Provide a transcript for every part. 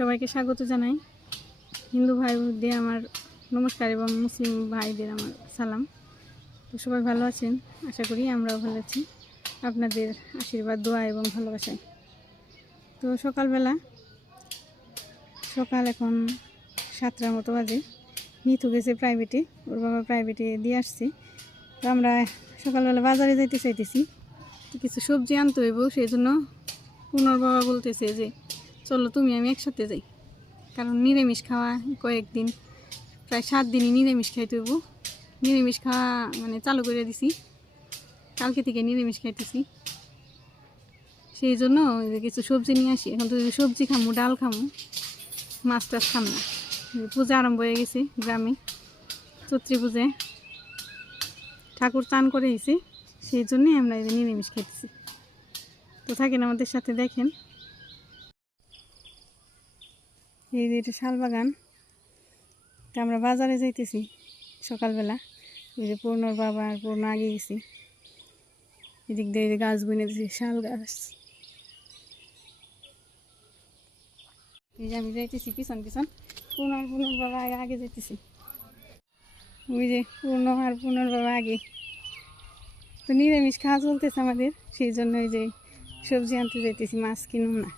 সবাইকে স্বাগত জানাই। হিন্দু ভাইদের আমার নমস্কার এবং মুসলিম ভাইদের আমার সালাম। তো সবাই ভালো আছেন আশা করি, আমরাও ভালো আছি আপনাদের আশীর্বাদ, দোয়া এবং ভালোবাসায়। তো সকালবেলা এখন 7টার মতো বাজে। নিতু গেছে প্রাইভেটে, ওর বাবা প্রাইভেটে দিয়ে আসছে। তো আমরা সকালবেলা বাজারে যাইতে চাইতেছি, কিছু সবজি আনতে হইব। সেই জন্য পুনর বাবা বলতেছে যে চলো তুমি আমি একসাথে যাই, কারণ নিরামিষ খাওয়া কয়েকদিন, প্রায় 7 দিনই নিরামিষ খাইতে হইব। নিরামিষ খাওয়া মানে চালু করে দিছি, কালকে থেকে নিরামিষ খাইতেছি। সেই জন্য কিছু সবজি নিয়ে আসি। এখন তো সবজি খামু, ডাল খামু, মাছ টাছ খাম না। পূজা আরম্ভ হয়ে গেছে গ্রামে, চৈত্রী পূজায় ঠাকুর চান করে দিয়েছে, সেই জন্যই আমরা এই নিরামিষ খাইতেছি। তো থাকেন আমাদের সাথে, দেখেন এই যে এটা শালবাগান। তা আমরা বাজারে যাইতেছি সকালবেলা। এই যে পূর্ণর বাবা আর পূর্ণ আগে গেছি। এদিক দিয়ে গাছ বুনে দিয়েছি, শাল গাছ। এই যে আমি যাইতেছি পিছন পিছন, পূর্ণর বাবা আগে যাইতেছি। ওই যে পূর্ণ আর পূর্ণর বাবা আগে। তো নিরামিষ খাওয়া চলতেছে আমাদের, সেই জন্য ওই যে সবজি আনতে যাইতেছি। মাছ কিনুম না,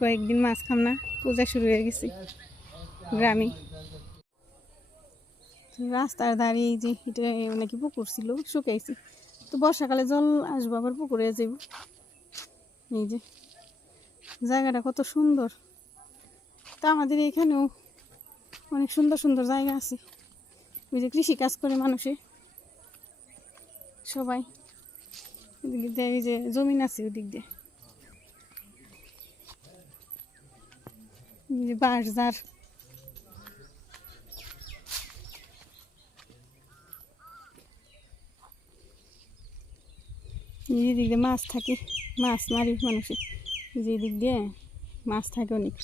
কয়েকদিন মাছ খাম না, পূজা শুরু হয়ে গেছে গ্রামে। রাস্তার ধারে এই যে এটা নাকি পুকুর ছিল, শুকাইছে। তো বর্ষাকালে জল আসবো, আবার পুকুরে যাব। এই যে জায়গাটা কত সুন্দর। তা আমাদের এখানেও অনেক সুন্দর সুন্দর জায়গা আছে। ওই যে কৃষি কাজ করে মানুষে সবাই, ওদিক দিয়ে এই যে জমিন আছে, ওদিক দিয়ে বাঁশ ঝাড়। এদিক দিয়ে মাছ থাকে, মাছ মারি মানুষে। যে দিক দিয়ে মাছ থাকে অনেক।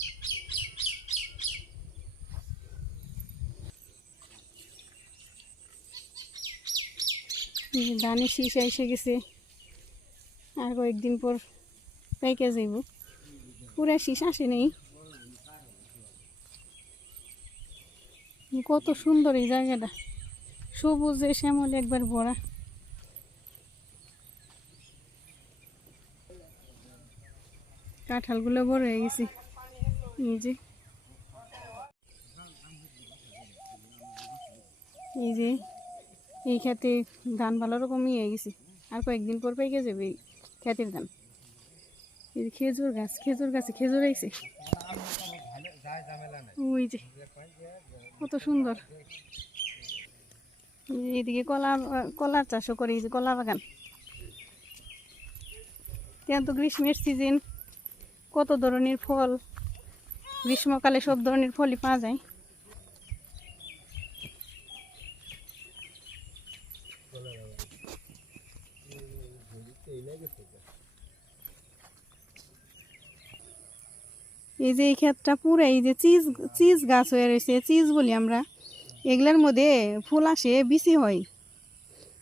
ধানের শীষ এসে গেছে, আর কয়েকদিন পর পেকে যাইব। পুরা শীষ আসে নেই। কত সুন্দর এই জায়গাটা, সবুজে শ্যামলে একবার ভরা। কাঁঠালগুলো বড় হয়ে গেছে। এই যে এই খেতে ধান ভালো রকমই হয়ে গেছে, আর কয়েকদিন পর পেকে যাবে এই খেতের ধান। এই যে খেজুর গাছে খেজুর হয়েছে। ওই যে কত সুন্দর। এইদিকে কলার চাষও করে, এই যে কলা বাগান। এখন তো গ্রীষ্মের সিজন, কত ধরনের ফল, গ্রীষ্মকালে সব ধরনের ফলই পাওয়া যায়। এই যে এই ক্ষেতটা পুরো এই যে চিজ গাছ হয়ে রয়েছে, চিজ বলি আমরা। এগুলোর মধ্যে ফুল আসে, বিচি হয়।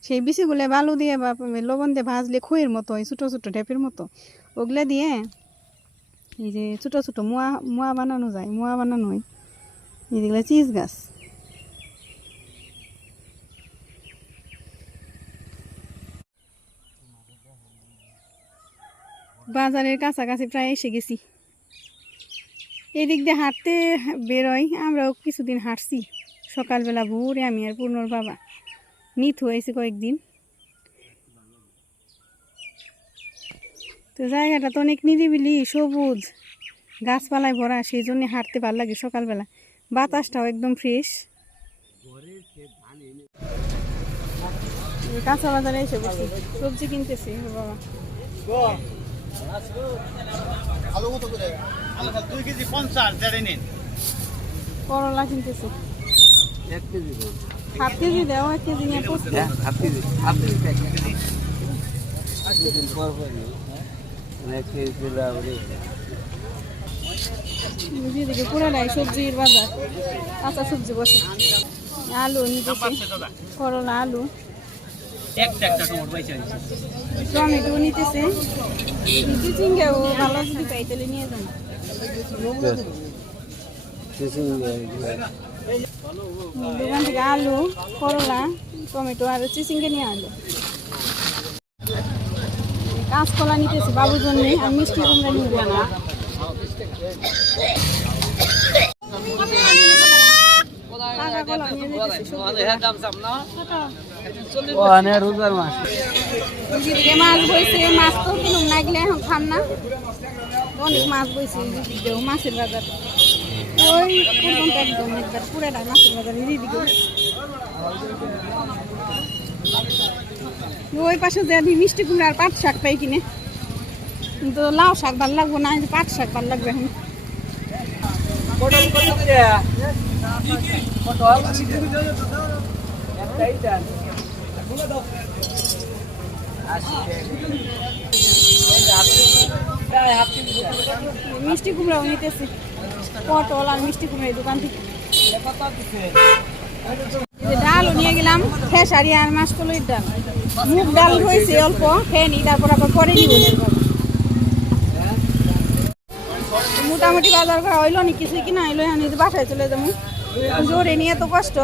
সেই বিচিগুলো বালু দিয়ে বা লবণ দিয়ে ভাজলে খইয়ের মতো হয়, ছোটো ছোটো ঢেপের মতো। ওগুলা দিয়ে এই যে ছোটো ছোটো মোয়া বানানো যায়, মোয়া বানানো হয়। এইগুলো চিজ গাছ। বাজারের কাছাকাছি প্রায় এসে গেছি। এদিক দিয়ে হাঁটতে বেরোয়, আমরাও কিছুদিন হাঁটছি সকালবেলা ভোরে, আমি আর পূর্ণর বাবা। নিতু হয়েছে কয়েকদিন। তো জায়গাটা তো অনেক নিরিবিলি, সবুজ, গাছপালায় ভরা, সেই জন্য হাঁটতে ভালো লাগে সকালবেলা। বাতাসটাও একদম ফ্রেশ। কাঁচা বাজারে এসে বসে সবজি কিনতেছি বাবা। করলা কিনতেছি 1 কেজি, 1/2 কেজি দেও, 1 কেজি নিয়ে পড়ছে। এদিকে পুরাটাই সবজির বাজার, কাঁচা সবজি বসে। আলু নিতেছি, করলা, আলু, টমেটো নিতেছে চিচিঙ্গাও ভালো যদি পাই তাহলে নিয়ে যান দোকান থেকে আলু করলা টমেটো আর চিচিঙ্গা নিয়ে আলু কাঁচকলা নিতেছি বাবুর জন্য আর মিষ্টি কুমড়া নিয়ে যাবো মাছ বইছে মাছ তো কিনুম না গেলে এখন খাম না অনেক মাছ বইছে মাছের বাজার ওই পর্যন্ত একদম একবার পুরাটা মাছের বাজার এদিকে ওই পাশে যে মিষ্টি কুমড়া আর পাট শাক পাই কিনে কিন্তু লাউ শাক ভালো লাগবো না পাট শাক ভালো লাগবে এখন মিষ্টি কুমড়াও নিতেছি পটল আর মিষ্টি কুমড়া দোকান থেকে ডালও নিয়ে গেলাম খেসারি আর মাসকলাইয়ের ডাল মুগ ডাল হয়েছে অল্প খেয়ে নি তারপর আবার পরে নিব মোটামুটি বাজার করা হইলো নি কিছু কিনা হইলো আমি বাসায় চলে যাবো জোরে নিয়ে তো কষ্ট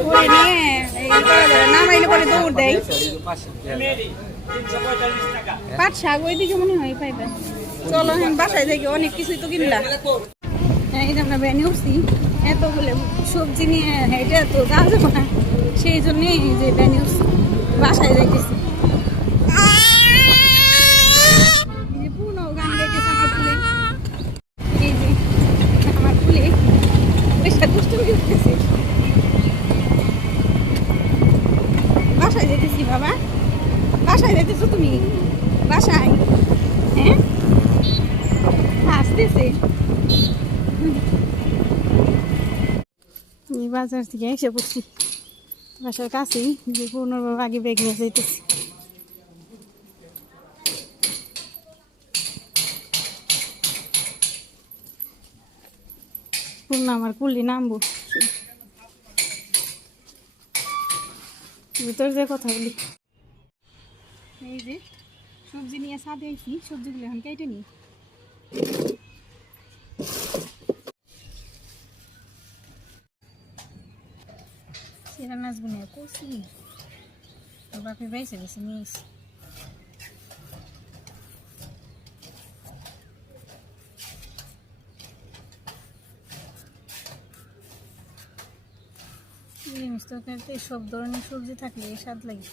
জোরে নিয়ে নামাইলে পরে দৌড় দেয় পাট শাক ওইদিকে মনে হয় পাইবে চলো হ্যাঁ বাসায় দেখি অনেক কিছুই তো কিনলাম এই যে আমরা ভ্যানে উঠছি এতগুলো সবজি নিয়ে হেঁটে তো যাওয়া যাবো না সেই জন্যে এই যে ভ্যানে উঠছি বাসায় যাইতেছি এই যে পুরো গান গাইতেছে আমার ফুলে এই যে আমার ফুলে বেশ দুষ্টুমি করতেছে বাসায় যাইতেছি বাবা বাসায় যাইতেছো তুমি বাসায় হ্যাঁ আসতেছে বাজার থেকে এসে পড়ছি বাসার কাছেই যে পুনর্বার আগে ব্যাগ নিয়ে যাইতেছি পূর্ণ আমার কুলি নামবো ভিতর যে কথা বলি এই যে সবজি নিয়ে ছাদে আইছি সবজিগুলো এখন কেটে নিই সেরা মাছগুলো কষি তোর বাপে বাইসে বেশি নিয়ে এসি নিরামিষ তরকারিতে সব ধরনের সবজি থাকলে স্বাদ লাগে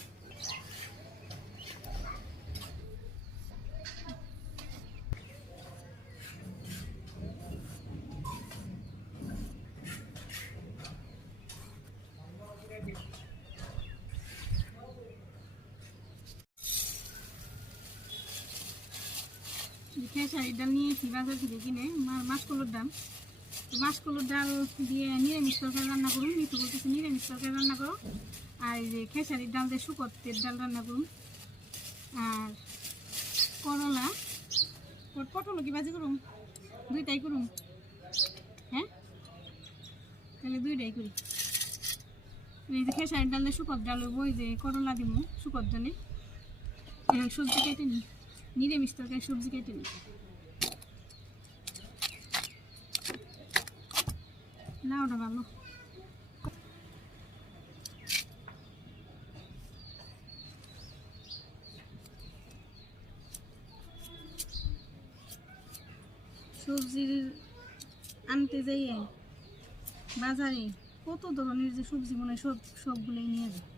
খেসারির ডাল নিয়েছি বাজার থেকে কিনে মাসকলার ডাল মাসকলার ডাল দিয়ে নিরামিষ তরকারি রান্না করুন মিঠু বলতেছে নিরামিষ তরকারি রান্না করো আর এই যে খেসারির ডাল দিয়ে শুকতের ডাল রান্না করুন আর করলা পটল কি ভাজি করুন দুইটাই করুন হ্যাঁ তাহলে দুইটাই করি এই যে খেসারির ডাল দিয়ে শুকত ডাল ওই যে করলা দিব শুকত ডালে সবজি কেটে নিই নিরামিষ তরকারি সবজি কেটে নিই লাউটা ভালো সবজি আনতে যাই বাজারে কত ধরনের যে সবজি মনে হয় সবগুলোই নিয়ে যায়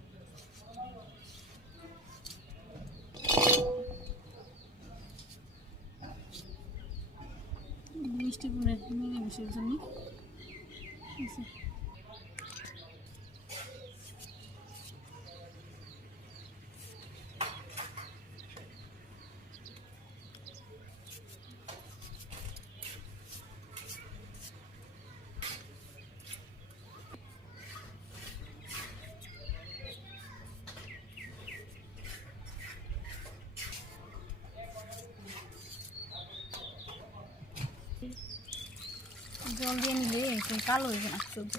মিষ্টি কুমড়া নিরামিষের জন্য জল দিয়ে নিলে কালো হয়ে যাবে না সবজি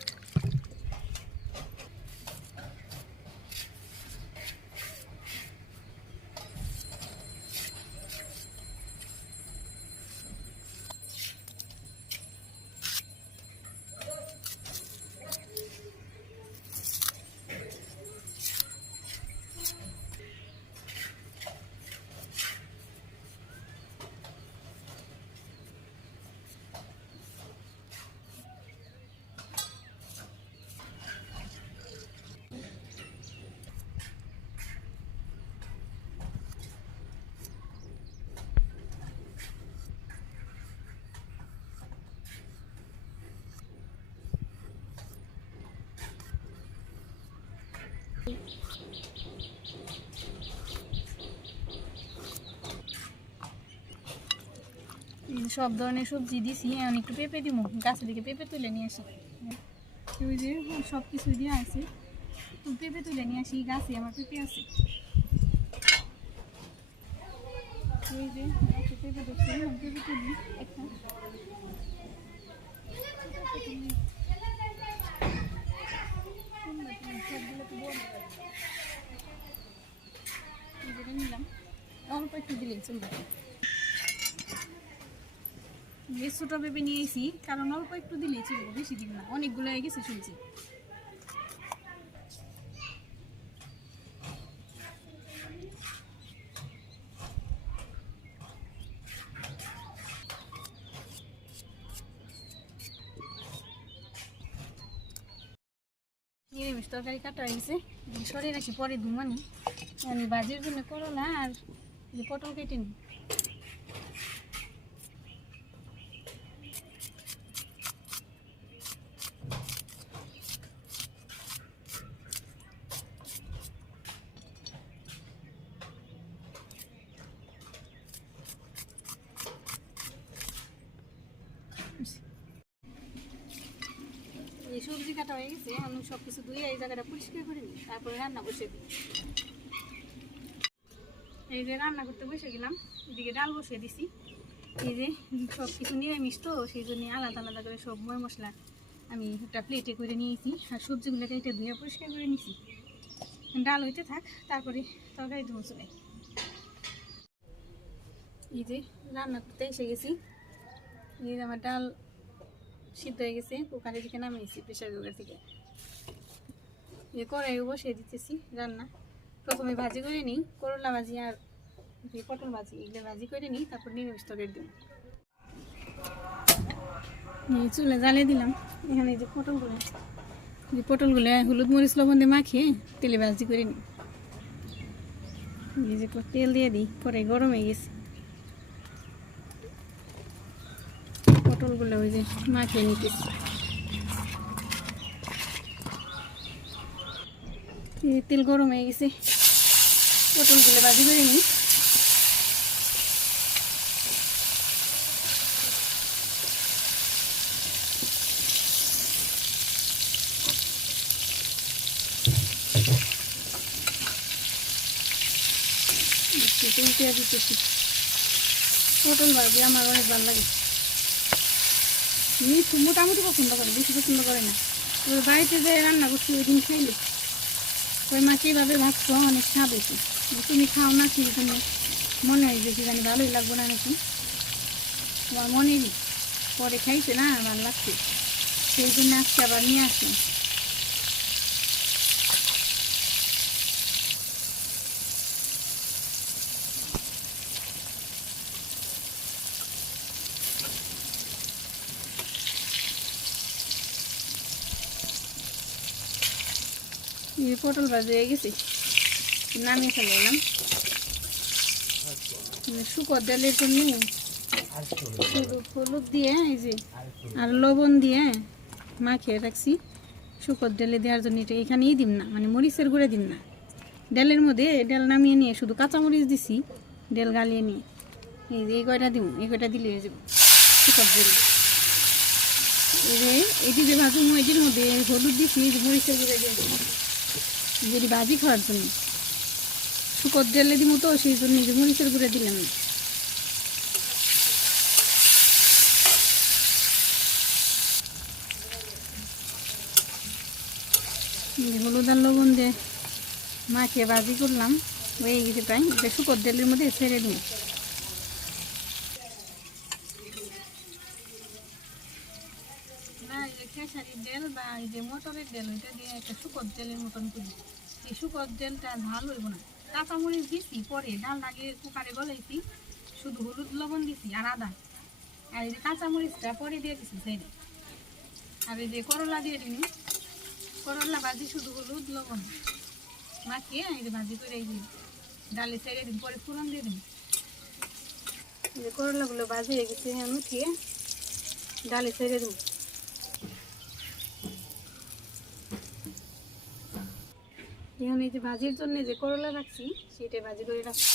সব ধরনের সবজি দিছি, এখন একটু পেঁপে দিব, গাছের দিকে পেঁপে তুলে নিয়ে আসি। ওই যে সব কিছু দিয়ে আছে, পেঁপে তুলে নিয়ে আসি, গাছে আমার পেঁপে আছে। ওই যে পেঁপে দেখছি, পেঁপে তুলি একটা। নিলাম অল্প একটু দিলেই চলবে। ছোটো পেঁপে নিয়েছি, কারণ অল্প একটু দিলেই চলবে, বেশি দিন না, অনেকগুলো হয়ে গেছে সবজি। নিরামিষ তরকারি কাটা হয়ে গেছে, সরিয়ে রাখি, পরে ধুমানি। আমি ভাজির জন্য করলা আর পটল কেটে নিই। এই সবজি কাটা হয়ে গেছে, আমি সব কিছু ধুয়ে এই জায়গাটা পরিষ্কার করে নিই, তারপরে রান্না বসে দিই। এই যে রান্না করতে বসে গেলাম, এদিকে ডাল বসিয়ে দিছি। এই যে সব কিছু নিরামিষ তো, সেই জন্য আলাদা আলাদা করে সব ময় মশলা আমি একটা প্লেটে করে নিয়েছি, আর সবজিগুলোকে এটা ধুয়ে পরিষ্কার করে নিয়েছি। ডাল হইতে থাক, তারপরে তরকারি ধুয়ে চলে। এই যে রান্না করতে এসে গেছি, এই যে আমার ডাল সিদ্ধ হয়ে গেছে, কুকারে থেকে নামিয়েছি প্রেশার কুকার থেকে। এই কড়াইও বসিয়ে দিতেছি রান্না। প্রথমে ভাজি করে নিই, করলা ভাজি আর পটল ভাজি, এগুলো ভাজি করে নিই, তারপর নিরামিষ তরকারি দিই। চুলে জ্বালিয়ে দিলাম। এখানে যে পটলগুলো হলুদ মরিচ লবণ দিয়ে মাখিয়ে তেলে ভাজি করে নিই। এই যে তেল দিয়ে দিই, পরে গরম হয়ে গেছে। পটলগুলো ওই যে মাখিয়ে নিতেছি। তেল গরম হয়ে গেছে, পটলগুলো ভাজি করে নিই। দিতেছি, পটল ভাজি আমার অনেক ভালো লাগে। মিঠু মোটামুটি পছন্দ করে, বেশি পছন্দ করে না। ওই বাড়িতে যে রান্না করছি ওই দিন খেলে ওই মাকে এইভাবে ভাবছো অনেক স্বাদ হয়েছে। তুমি খাও না, সেই জন্য মনে হয় বেশি জানি ভালোই লাগবো না নাকি, তোমার মনে পরে খাইছে না, ভালো লাগছে, সেই জন্য আজকে আবার নিয়ে আসলাম। পটল ভাজি হয়ে গেছে, নামিয়ে ফেলে এলাম। শুকর ডালের জন্য হলুদ দিয়ে এই যে আর লবণ দিয়ে মাখিয়ে রাখছি, শুকর ডালে দেওয়ার জন্য। এটা এখানেই দিম না, মানে মরিচের গুঁড়ে দিম না, ডালের মধ্যে ডাল নামিয়ে নিয়ে শুধু কাঁচামরিচ দিছি, ডাল গালিয়ে নিয়ে এই যে এই কয়টা দিব, এই কয়টা দিলে হয়ে যাবে শুকর ডাল। এই যে এটি যে ভাজু এটির মধ্যে হলুদ দিছি, এই যে মরিচের গুঁড়ে দিয়ে দেবো যদি ভাজি খাওয়ার জন্য। শুকর ডালে দিব তো, সেই জন্য যে মরিচের গুঁড়ে দিলাম না। হলুদ আর লবণ দিয়ে মাখিয়ে ভাজি করলাম, হয়ে গেছে প্রায়। এটা শুকর ডালের মধ্যে ছেড়ে দিই। না এই যে খেসারির ডাল বা এই যে মটরের ডাল, ওইটা দিয়ে একটা শুকর ডালের মতন করি। এই শুকর ডালটা ঝাল হইব না, কাঁচামরিচ দিছি পরে, ডাল আগে কুকারে গলাইছি, শুধু হলুদ লবণ দিছি আর আদা, আর এই যে কাঁচামরিচটা পরে দিয়ে দিছি সাইডে। আর এই যে করলা দিয়ে দিন, করলা ভাজি শুধু হলুদ লবণ মাখিয়ে এই যে ভাজি করে এই যে ডালে ছেড়ে দিন, পরে ফোড়ন দিয়ে দিন। এই যে করলাগুলো ভাজি হয়ে গেছে, আমি উঠিয়ে ডালে ছেড়ে দিন। এখন এই যে ভাজির জন্য যে করলা রাখছি সেটাই ভাজি করে রাখছি।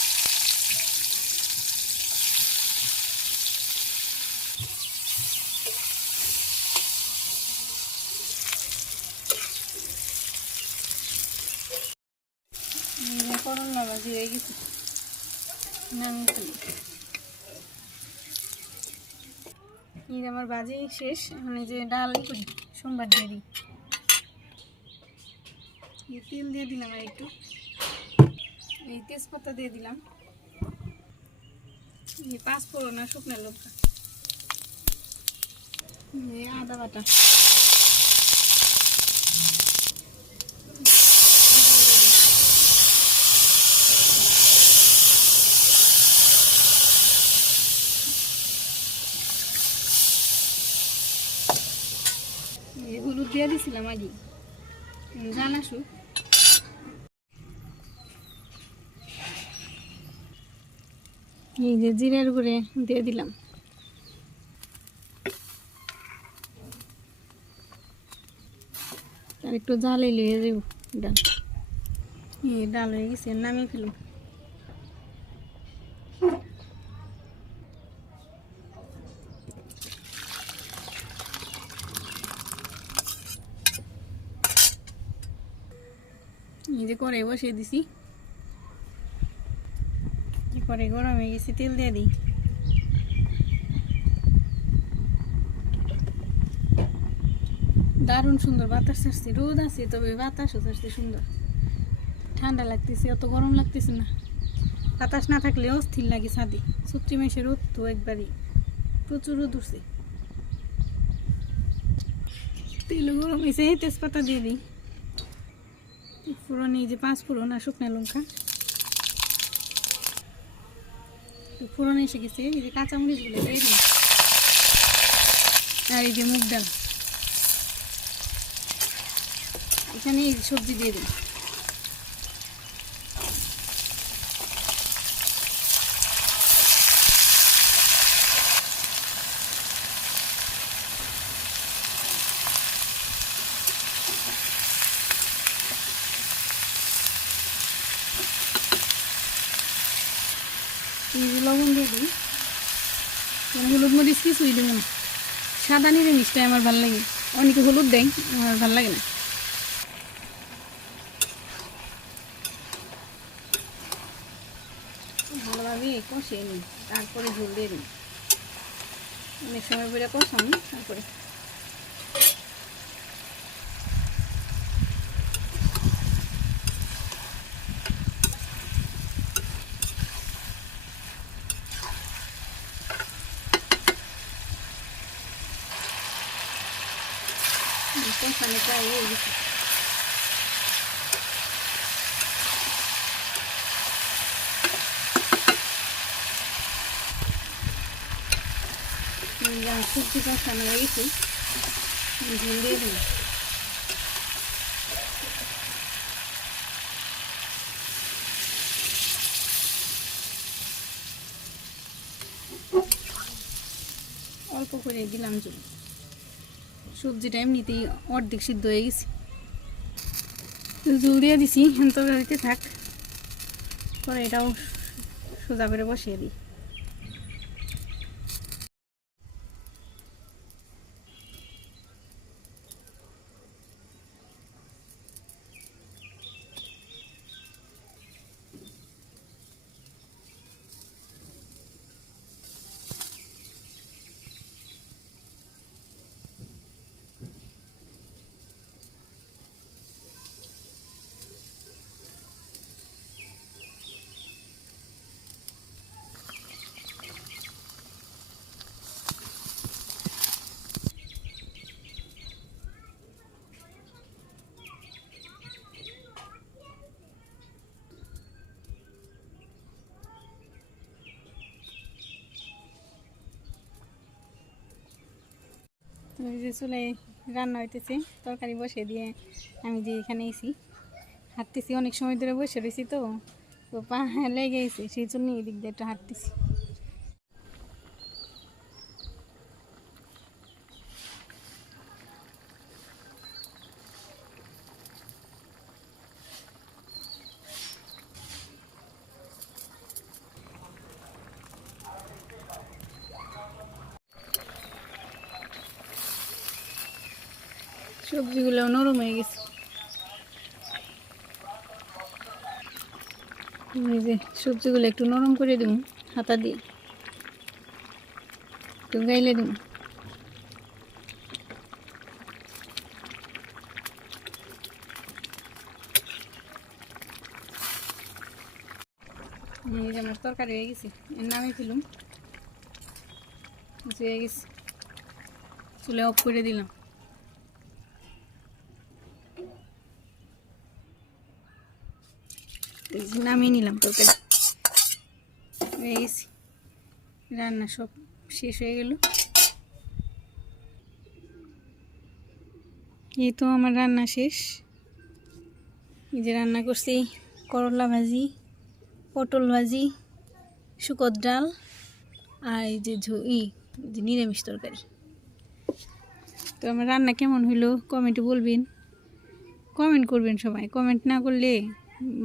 করলা ভাজি হয়ে গেছে, নামিয়ে ফেলি। এই যে আমার ভাজি শেষ, এখন এই যে ডাল করি সোমবার দিয়ে দিই। তেল দিয়ে দিলাম আর একটু, এই তেজপাতা দিয়ে দিলাম, এই 5 ফোড়ন আর শুকনো লঙ্কা, এই আদা বাটা, এই হলুদ দিয়ে দিছিলাম আগে, জাল আসুক। এই যে জিরার গুঁড়ে দিয়ে দিলাম, আর একটু জালে লিয়ে যাব ডাল। এই ডাল হয়ে গেছে, নামিয়ে ফেলুন। এই যে কড়াই বসিয়ে দিছি, কড়াই গরম হয়ে গেছে, তেল দিয়ে দিই। দারুণ সুন্দর বাতাস ছাড়ছে, রোদ আছে তবে বাতাসও ছাড়ছে সুন্দর, ঠান্ডা লাগতেছে, অত গরম লাগতেছে না। বাতাস না থাকলে অস্থির লাগে ছাদে, চৈত্র মাসে রোদ তো একবারই, প্রচুর রোদ উঠছে। তেল গরম হয়েছে, তেজপাতা দিয়ে দিই, ফোড়ন এই যে 5 ফোড়ন আর শুকনো লঙ্কা, ফোড়ন এসে গেছে, এই যে কাঁচামরিচগুলো দিয়ে দিই, আর এই যে মুগ ডাল, এখানে এই সবজি দিয়ে দিই। এই যে লবণ দিয়ে দিই, হলুদ মরিচ কিছুই দেবো না, সাদা নিরামিষটাই আমার ভালো লাগে, অনেকে হলুদ দেয়, আমার ভালো লাগে না। ভালোভাবে কষিয়ে নিই, তারপরে ঝোল দিয়ে দিই, অনেক সময় পরে কষাম, তারপরে কষানো প্রায় হয়ে গেছে। সবজি কষানো হয়ে গেছে, ঝোল দিয়ে দিই। অল্প করে দিলাম ঝোল, সবজিটা এমনিতেই অর্ধেক সিদ্ধ হয়ে গেছে, ঝোল দিয়ে দিছি, তরকারিতে থাক, পরে এটাও সোজা করে বসিয়ে দিই। যে চুলায় রান্না হইতেছে, তরকারি বসে দিয়ে আমি যে এখানে এসি হাঁটতেছি, অনেক সময় ধরে বসে রয়েছি, তো পা লেগে গেছে, সেই জন্য এই দিক দিয়ে একটু হাঁটতেছি। সবজিগুলো নরম হয়ে গেছে। এই যে সবজিগুলো একটু নরম করে দিব হাতা দিয়ে, একটু গাইলে দিব। এই যে আমার তরকারি হয়ে গেছে, এর নামে দিলাম, হয়ে গেছে, চুলে অফ করে দিলাম। নামিয়ে নিলাম, তরকারি হয়ে গেছে, রান্না সব শেষ হয়ে গেল। এই তো আমার রান্না শেষ। এই যে রান্না করছি করলা ভাজি, পটল ভাজি, শুকর ডাল, আর এই যে নিরামিষ তরকারি। তো আমার রান্না কেমন হইলো কমেন্টে বলবেন, কমেন্ট করবেন সবাই। কমেন্ট না করলে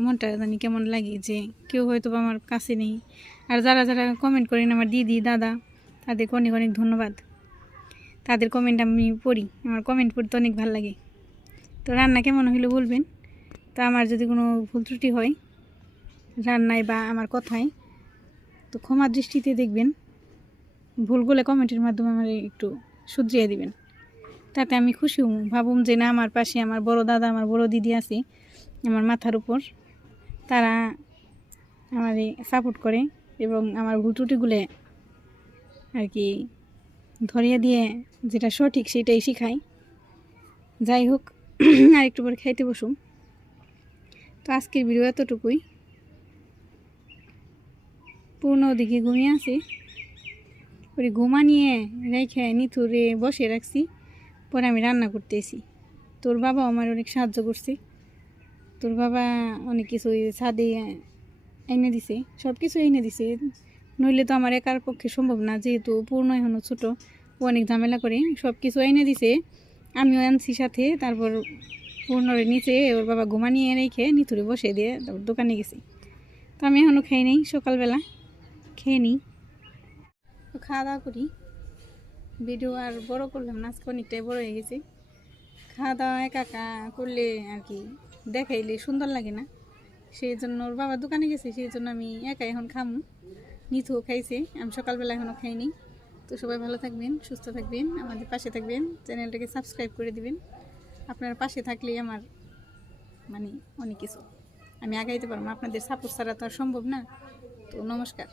মনটা জানি কেমন লাগে, যে কেউ হয়তো আমার কাছে নেই। আর যারা যারা কমেন্ট করেন, আমার দিদি দাদা, তাদেরকে অনেক অনেক ধন্যবাদ। তাদের কমেন্ট আমি পড়ি, আমার কমেন্ট পড়তে অনেক ভালো লাগে। তো রান্না কেমন হইলো বলবেন। তো আমার যদি কোনো ভুল ত্রুটি হয় রান্নায় বা আমার কথায়, তো ক্ষমা দৃষ্টিতে দেখবেন। ভুলগুলো কমেন্টের মাধ্যমে আমার একটু শুধরিয়ে দিবেন, তাতে আমি খুশি হব। ভাবুম যে না, আমার পাশে আমার বড় দাদা, আমার বড় দিদি আছে আমার মাথার উপর, তারা আমার সাপোর্ট করে এবং আমার ভুল ত্রুটিগুলো আর কি ধরিয়ে দিয়ে যেটা সঠিক সেটাই শিখায়। যাই হোক, আর একটু পরে খাইতে বসুম। তো আজকের ভিডিও এতটুকুই। পূর্ণ দিকে ঘুমিয়ে আছি, পরে ঘুমা নিয়ে রেখে নিথুরে বসে রাখছি। পরে আমি রান্না করতেছি। তোর বাবা আমার অনেক সাহায্য করছে। তোর বাবা অনেক কিছু ছাদে এনে দিছে, সব কিছু এনে দিছে। নইলে তো আমার একার পক্ষে সম্ভব না, যেহেতু পূর্ণ এখনও ছোটো, ও অনেক ঝামেলা করে সব কিছু এনে দিছে। আমিও আনছি সাথে। তারপর পূর্ণরে নিচে ওর বাবা ঘুমা নিয়ে রেখে নিথুরে বসে দিয়ে তারপর দোকানে গেছি। তো আমি এখনও খেয়ে নেই, সকালবেলা খেয়ে নিই, তো খাওয়া দাওয়া করি। ভিডিও আর বড় করলাম না, আজকে অনেকটাই বড় হয়ে গেছে। খাওয়া দাওয়া একা একা করলে আর কি দেখাইলে সুন্দর লাগে না, সেই জন্য ওর বাবা দোকানে গেছে, সেই জন্য আমি একা এখন খামু। নিথুও খাইছে, আমি সকালবেলা এখনও খাইনি। তো সবাই ভালো থাকবেন, সুস্থ থাকবেন, আমাদের পাশে থাকবেন, চ্যানেলটাকে সাবস্ক্রাইব করে দিবেন। আপনার পাশে থাকলেই আমার মানে অনেক কিছু আমি আগাইতে পারবো। আপনাদের সাপোর্ট ছাড়া তো আর সম্ভব না। তো নমস্কার।